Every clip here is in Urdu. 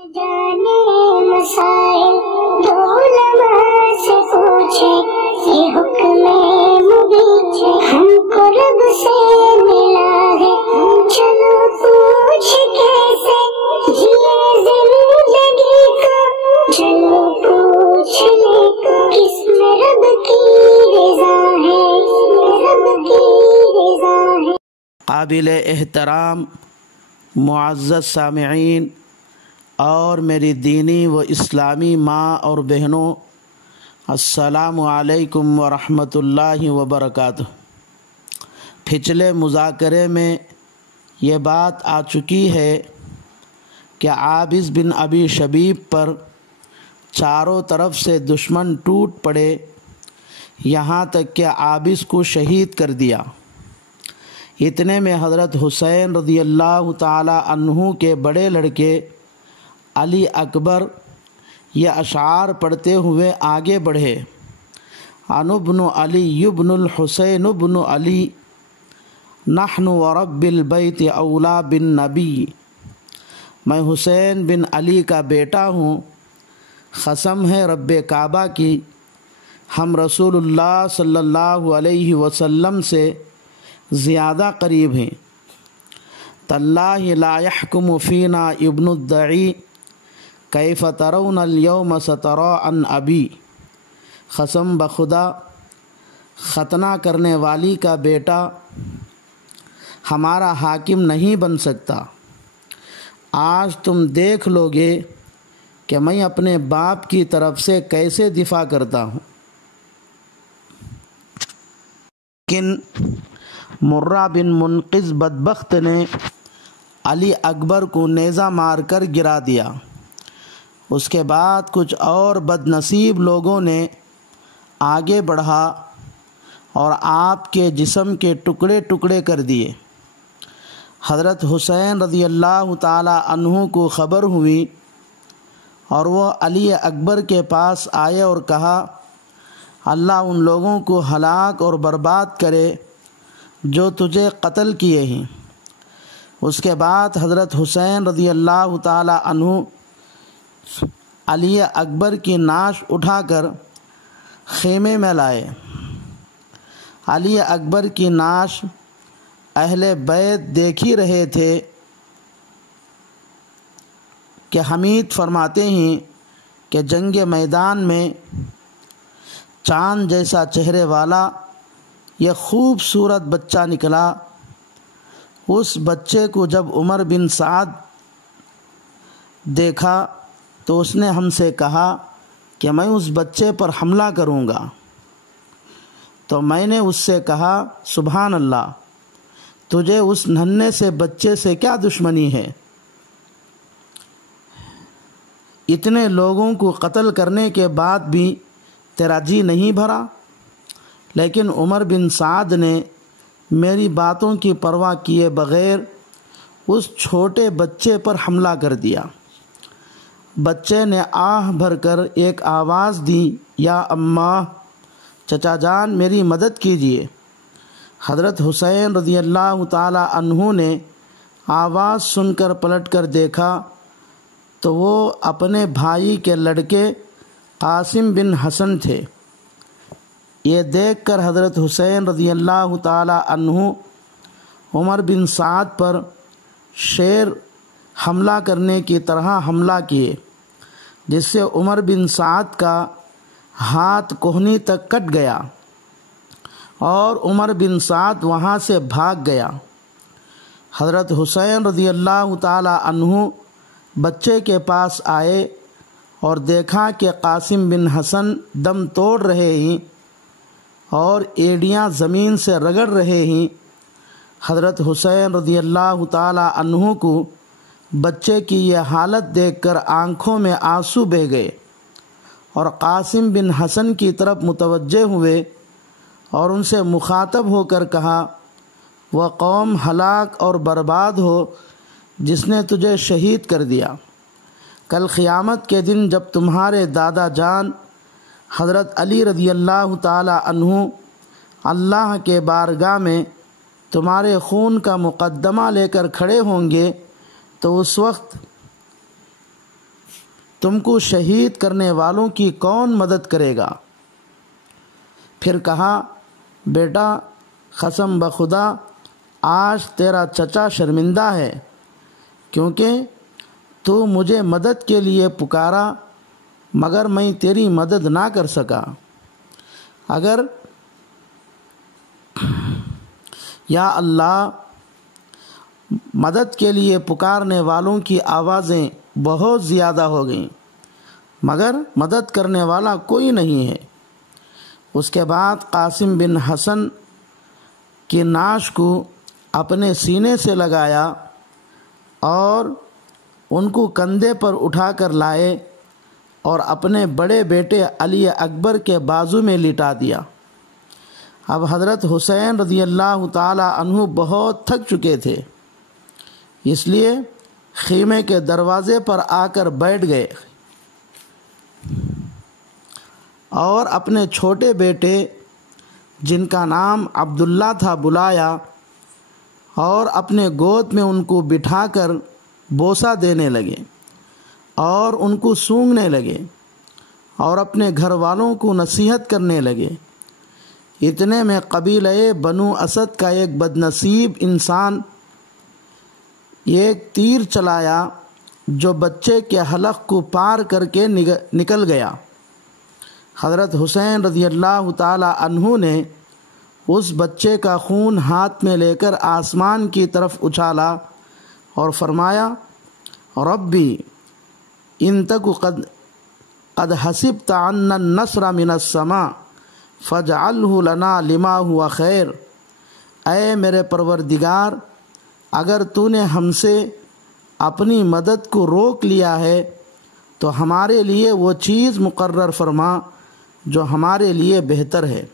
جانے مسائل دو علماء سے پوچھے، یہ حکم مبین ہم کو رب سے ملا ہے، چلو پوچھ کیسے جیے زندگی کو، چلو پوچھ لے کس میں رب کی رضا ہے، رب کی رضا ہے۔ قابل احترام معزز سامعین اور میری دینی و اسلامی ماں اور بہنوں، السلام علیکم ورحمۃ اللہ وبرکاتہ۔ پچھلے مذاکرے میں یہ بات آ چکی ہے کہ عابس بن ابی شبیب پر چاروں طرف سے دشمن ٹوٹ پڑے، یہاں تک کہ عابس کو شہید کر دیا۔ اتنے میں حضرت حسین رضی اللہ تعالی عنہ کے بڑے لڑکے علی اکبر یہ اشعار پڑھتے ہوئے آگے بڑھے، انا ابن علی ابن الحسین ابن علی نحن ورب البیت اولا بالنبی، میں حسین بن علی کا بیٹا ہوں، قسم ہے رب کعبہ کی ہم رسول اللہ صلی اللہ علیہ وسلم سے زیادہ قریب ہیں۔ تاللہ لا یحکم فینا ابن الدعی کیف ترون اليوم سترى عن ابی، قسم بخدا ختنہ کرنے والی کا بیٹا ہمارا حاکم نہیں بن سکتا، آج تم دیکھ لو گے کہ میں اپنے باپ کی طرف سے کیسے دفاع کرتا ہوں۔ لیکن مرہ بن منقذ بدبخت نے علی اکبر کو نیزہ مار کر گرا دیا۔ اس کے بعد کچھ اور بد نصیب لوگوں نے آگے بڑھا اور آپ کے جسم کے ٹکڑے ٹکڑے کر دیے۔ حضرت حسین رضی اللہ تعالی عنہ کو خبر ہوئی اور وہ علی اکبر کے پاس آئے اور کہا، اللہ ان لوگوں کو ہلاک اور برباد کرے جو تجھے قتل کیے ہیں۔ اس کے بعد حضرت حسین رضی اللہ تعالی عنہ علی اکبر کی نعش اٹھا کر خیمے میں لائے۔ علی اکبر کی نعش اہل بیت دیکھ ہی رہے تھے کہ حمید فرماتے ہیں کہ جنگ میدان میں چاند جیسا چہرے والا یہ خوبصورت بچہ نکلا۔ اس بچے کو جب عمر بن سعد دیکھا تو اس نے ہم سے کہا کہ میں اس بچے پر حملہ کروں گا، تو میں نے اس سے کہا، سبحان اللہ، تجھے اس ننھے سے بچے سے کیا دشمنی ہے؟ اتنے لوگوں کو قتل کرنے کے بعد بھی تیرا جی نہیں بھرا؟ لیکن عمر بن سعد نے میری باتوں کی پرواہ کیے بغیر اس چھوٹے بچے پر حملہ کر دیا۔ بچے نے آہ بھر کر ایک آواز دی، یا اماں، چچا جان میری مدد کیجیے۔ حضرت حسین رضی اللہ تعالی عنہ نے آواز سن کر پلٹ کر دیکھا تو وہ اپنے بھائی کے لڑکے قاسم بن حسن تھے۔ یہ دیکھ کر حضرت حسین رضی اللہ تعالی عنہ عمر بن سعد پر شیر حملہ کرنے کی طرح حملہ کیے، جس سے عمر بن سعد کا ہاتھ کوہنی تک کٹ گیا اور عمر بن سعد وہاں سے بھاگ گیا۔ حضرت حسین رضی اللہ تعالی عنہ بچے کے پاس آئے اور دیکھا کہ قاسم بن حسن دم توڑ رہے ہیں اور ایڑیاں زمین سے رگڑ رہے ہیں۔ حضرت حسین رضی اللہ تعالی عنہ کو بچے کی یہ حالت دیکھ کر آنکھوں میں آنسو بہہ گئے اور قاسم بن حسن کی طرف متوجہ ہوئے اور ان سے مخاطب ہو کر کہا، وہ قوم ہلاک اور برباد ہو جس نے تجھے شہید کر دیا۔ کل قیامت کے دن جب تمہارے دادا جان حضرت علی رضی اللہ تعالی عنہ اللہ کے بارگاہ میں تمہارے خون کا مقدمہ لے کر کھڑے ہوں گے تو اس وقت تم کو شہید کرنے والوں کی کون مدد کرے گا؟ پھر کہا بیٹا قسم بخدا آج تیرا چچا شرمندہ ہے کیونکہ تو مجھے مدد کے لیے پکارا مگر میں تیری مدد نہ کر سکا۔ اگر یا اللہ مدد کے لیے پکارنے والوں کی آوازیں بہت زیادہ ہو گئیں مگر مدد کرنے والا کوئی نہیں ہے۔ اس کے بعد قاسم بن حسن کی نعش کو اپنے سینے سے لگایا اور ان کو کندھے پر اٹھا کر لائے اور اپنے بڑے بیٹے علی اکبر کے بازو میں لٹا دیا۔ اب حضرت حسین رضی اللہ تعالی عنہ بہت تھک چکے تھے، اس لیے خیمے کے دروازے پر آ کر بیٹھ گئے اور اپنے چھوٹے بیٹے جن کا نام عبداللہ تھا بلایا اور اپنے گود میں ان کو بٹھا کر بوسہ دینے لگے اور ان کو سونگنے لگے اور اپنے گھر والوں کو نصیحت کرنے لگے۔ اتنے میں قبیلہ بنو اسد کا ایک بدنصیب انسان ایک تیر چلایا جو بچے کے حلق کو پار کر کے نکل گیا۔ حضرت حسین رضی اللہ تعالی عنہ نے اس بچے کا خون ہاتھ میں لے کر آسمان کی طرف اچھالا اور فرمایا ربی ان تک قد حسبت عنا النصر من السماء فاجعلہ لنا لما ہوا خیر۔ اے میرے پروردگار اگر تو نے ہم سے اپنی مدد کو روک لیا ہے تو ہمارے لیے وہ چیز مقرر فرما جو ہمارے لیے بہتر ہے،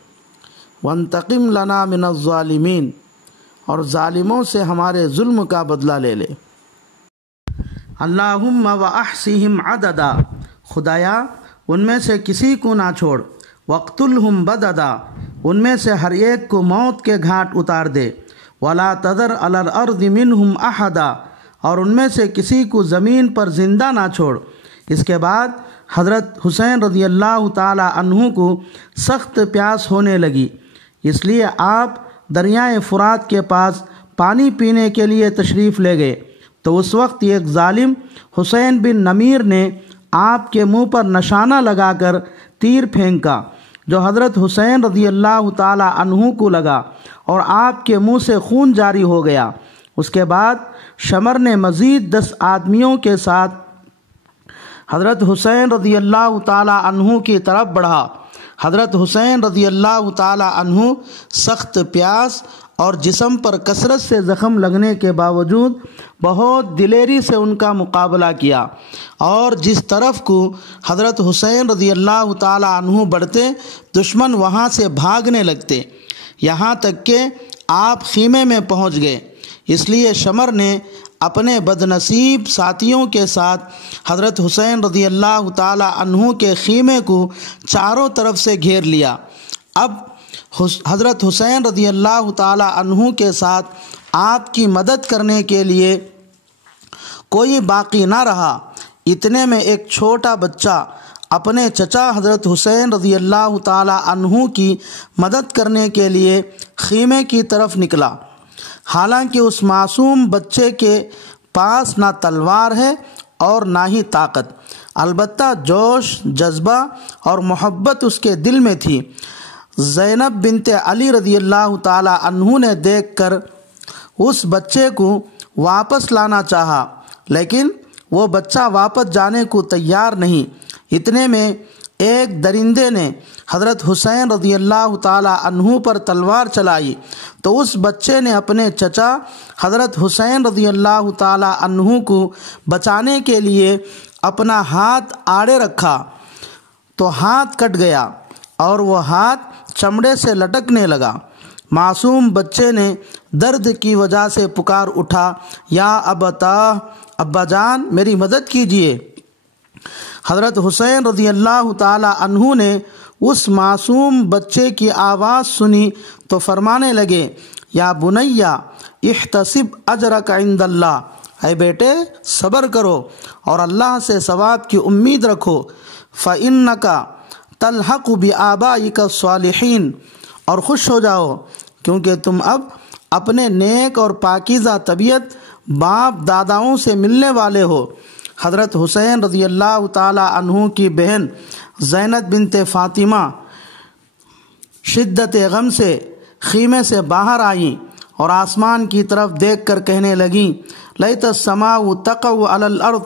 وانتقم لنا من الظالمین، اور ظالموں سے ہمارے ظلم کا بدلہ لے لے۔ اللہم واحصہم عددا، خدایا ان میں سے کسی کو نہ چھوڑ، واقتلہم بددا، ان میں سے ہر ایک کو موت کے گھاٹ اتار دے، ولا تذر علی الارض منہم احدا، اور ان میں سے کسی کو زمین پر زندہ نہ چھوڑ۔ اس کے بعد حضرت حسین رضی اللہ تعالی عنہ کو سخت پیاس ہونے لگی، اس لیے آپ دریائے فرات کے پاس پانی پینے کے لیے تشریف لے گئے تو اس وقت ایک ظالم حسین بن نمیر نے آپ کے منہ پر نشانہ لگا کر تیر پھینکا جو حضرت حسین رضی اللہ تعالی عنہ کو لگا اور آپ کے منہ سے خون جاری ہو گیا۔ اس کے بعد شمر نے مزید 10 آدمیوں کے ساتھ حضرت حسین رضی اللہ تعالی عنہ کی طرف بڑھا۔ حضرت حسین رضی اللہ تعالی عنہ سخت پیاس اور جسم پر کثرت سے زخم لگنے کے باوجود بہت دلیری سے ان کا مقابلہ کیا، اور جس طرف کو حضرت حسین رضی اللہ تعالی عنہ بڑھتے دشمن وہاں سے بھاگنے لگتے، یہاں تک کہ آپ خیمے میں پہنچ گئے۔ اس لیے شمر نے اپنے بدنصیب ساتھیوں کے ساتھ حضرت حسین رضی اللہ تعالی عنہ کے خیمے کو چاروں طرف سے گھیر لیا۔ اب حضرت حسین رضی اللہ تعالی عنہ کے ساتھ آپ کی مدد کرنے کے لیے کوئی باقی نہ رہا۔ اتنے میں ایک چھوٹا بچہ اپنے چچا حضرت حسین رضی اللہ تعالی عنہ کی مدد کرنے کے لیے خیمے کی طرف نکلا، حالانکہ اس معصوم بچے کے پاس نہ تلوار ہے اور نہ ہی طاقت، البتہ جوش، جذبہ اور محبت اس کے دل میں تھی۔ زینب بنت علی رضی اللہ تعالی عنہ نے دیکھ کر اس بچے کو واپس لانا چاہا، لیکن وہ بچہ واپس جانے کو تیار نہیں۔ اتنے میں ایک درندے نے حضرت حسین رضی اللہ تعالی عنہ پر تلوار چلائی تو اس بچے نے اپنے چچا حضرت حسین رضی اللہ تعالی عنہ کو بچانے کے لیے اپنا ہاتھ آڑے رکھا تو ہاتھ کٹ گیا اور وہ ہاتھ چمڑے سے لٹکنے لگا۔ معصوم بچے نے درد کی وجہ سے پکار اٹھا، یا ابتا، ابا جان میری مدد کیجیے۔ حضرت حسین رضی اللہ تعالی عنہ نے اس معصوم بچے کی آواز سنی تو فرمانے لگے، یا بنیا احتسب اجرک عند اللہ، اے بیٹے صبر کرو اور اللہ سے ثواب کی امید رکھو۔ فَإِنَّكَ تَلْحَقُ بِآبَائِكَ الصَّالِحِينَ، اور خوش ہو جاؤ کیونکہ تم اب اپنے نیک اور پاکیزہ طبیعت باپ داداؤں سے ملنے والے ہو۔ حضرت حسین رضی اللہ تعالی عنہ کی بہن زینب بنت فاطمہ شدت غم سے خیمے سے باہر آئیں اور آسمان کی طرف دیکھ کر کہنے لگیں، لیت السماء تقع علی الارض،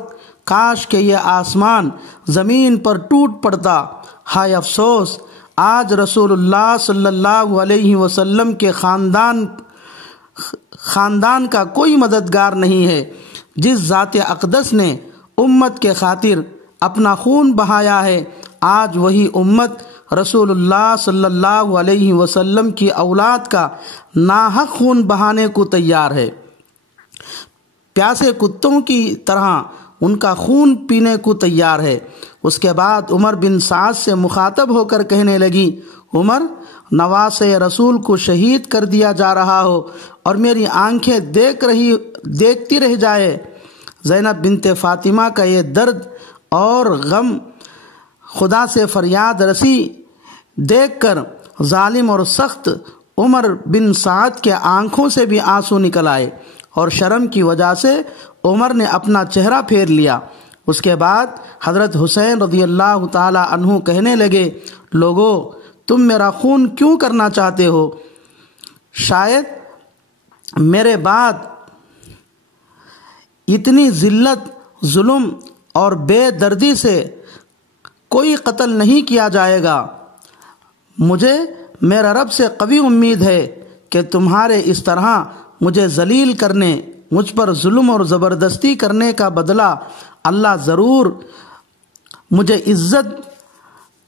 کاش کہ یہ آسمان زمین پر ٹوٹ پڑتا۔ ہائے افسوس، آج رسول اللہ صلی اللہ علیہ وسلم کے خاندان کا کوئی مددگار نہیں ہے۔ جس ذات اقدس نے امت کے خاطر اپنا خون بہایا ہے، آج وہی امت رسول اللہ صلی اللہ علیہ وسلم کی اولاد کا ناحق خون بہانے کو تیار ہے۔ پیاسے کتوں کی طرح ان کا خون پینے کو تیار ہے۔ اس کے بعد عمر بن سعد سے مخاطب ہو کر کہنے لگی، عمر، نواسے رسول کو شہید کر دیا جا رہا ہو اور میری آنکھیں دیکھتی رہ جائے۔ زینب بنت فاطمہ کا یہ درد اور غم خدا سے فریاد رسی دیکھ کر ظالم اور سخت عمر بن سعد کے آنکھوں سے بھی آنسو نکل آئے اور شرم کی وجہ سے عمر نے اپنا چہرہ پھیر لیا۔ اس کے بعد حضرت حسین رضی اللہ تعالی عنہ کہنے لگے، لوگو، تم میرا خون کیوں کرنا چاہتے ہو؟ شاید میرے بعد اتنی ذلت، ظلم اور بے دردی سے کوئی قتل نہیں کیا جائے گا۔ مجھے میرا رب سے قوی امید ہے کہ تمہارے اس طرح مجھے ذلیل کرنے، مجھ پر ظلم اور زبردستی کرنے کا بدلہ اللہ ضرور مجھے عزت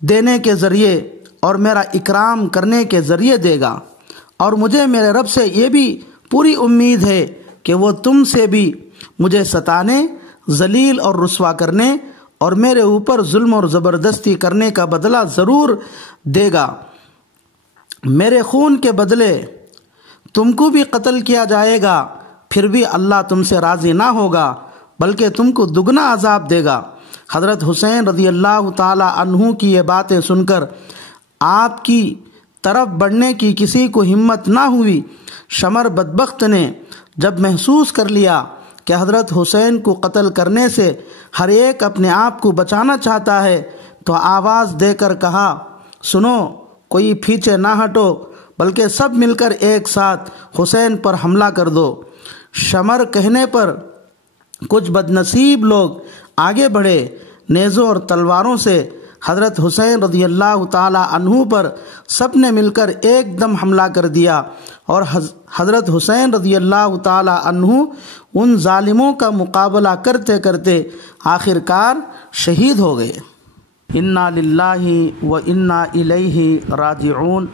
دینے کے ذریعے اور میرا اکرام کرنے کے ذریعے دے گا، اور مجھے میرے رب سے یہ بھی پوری امید ہے کہ وہ تم سے بھی مجھے ستانے، ذلیل اور رسوا کرنے اور میرے اوپر ظلم اور زبردستی کرنے کا بدلہ ضرور دے گا۔ میرے خون کے بدلے تم کو بھی قتل کیا جائے گا، پھر بھی اللہ تم سے راضی نہ ہوگا بلکہ تم کو دگنا عذاب دے گا۔ حضرت حسین رضی اللہ تعالی عنہ کی یہ باتیں سن کر آپ کی طرف بڑھنے کی کسی کو ہمت نہ ہوئی۔ شمر بدبخت نے جب محسوس کر لیا کہ حضرت حسین کو قتل کرنے سے ہر ایک اپنے آپ کو بچانا چاہتا ہے، تو آواز دے کر کہا، سنو، کوئی پیچھے نہ ہٹو بلکہ سب مل کر ایک ساتھ حسین پر حملہ کر دو۔ شمر کہنے پر کچھ بدنصیب لوگ آگے بڑھے، نیزوں اور تلواروں سے حضرت حسین رضی اللہ تعالی عنہ پر سب نے مل کر ایک دم حملہ کر دیا، اور حضرت حسین رضی اللہ تعالی عنہ ان ظالموں کا مقابلہ کرتے کرتے آخر کار شہید ہو گئے۔ انا للہ و انا الیہ راجعون۔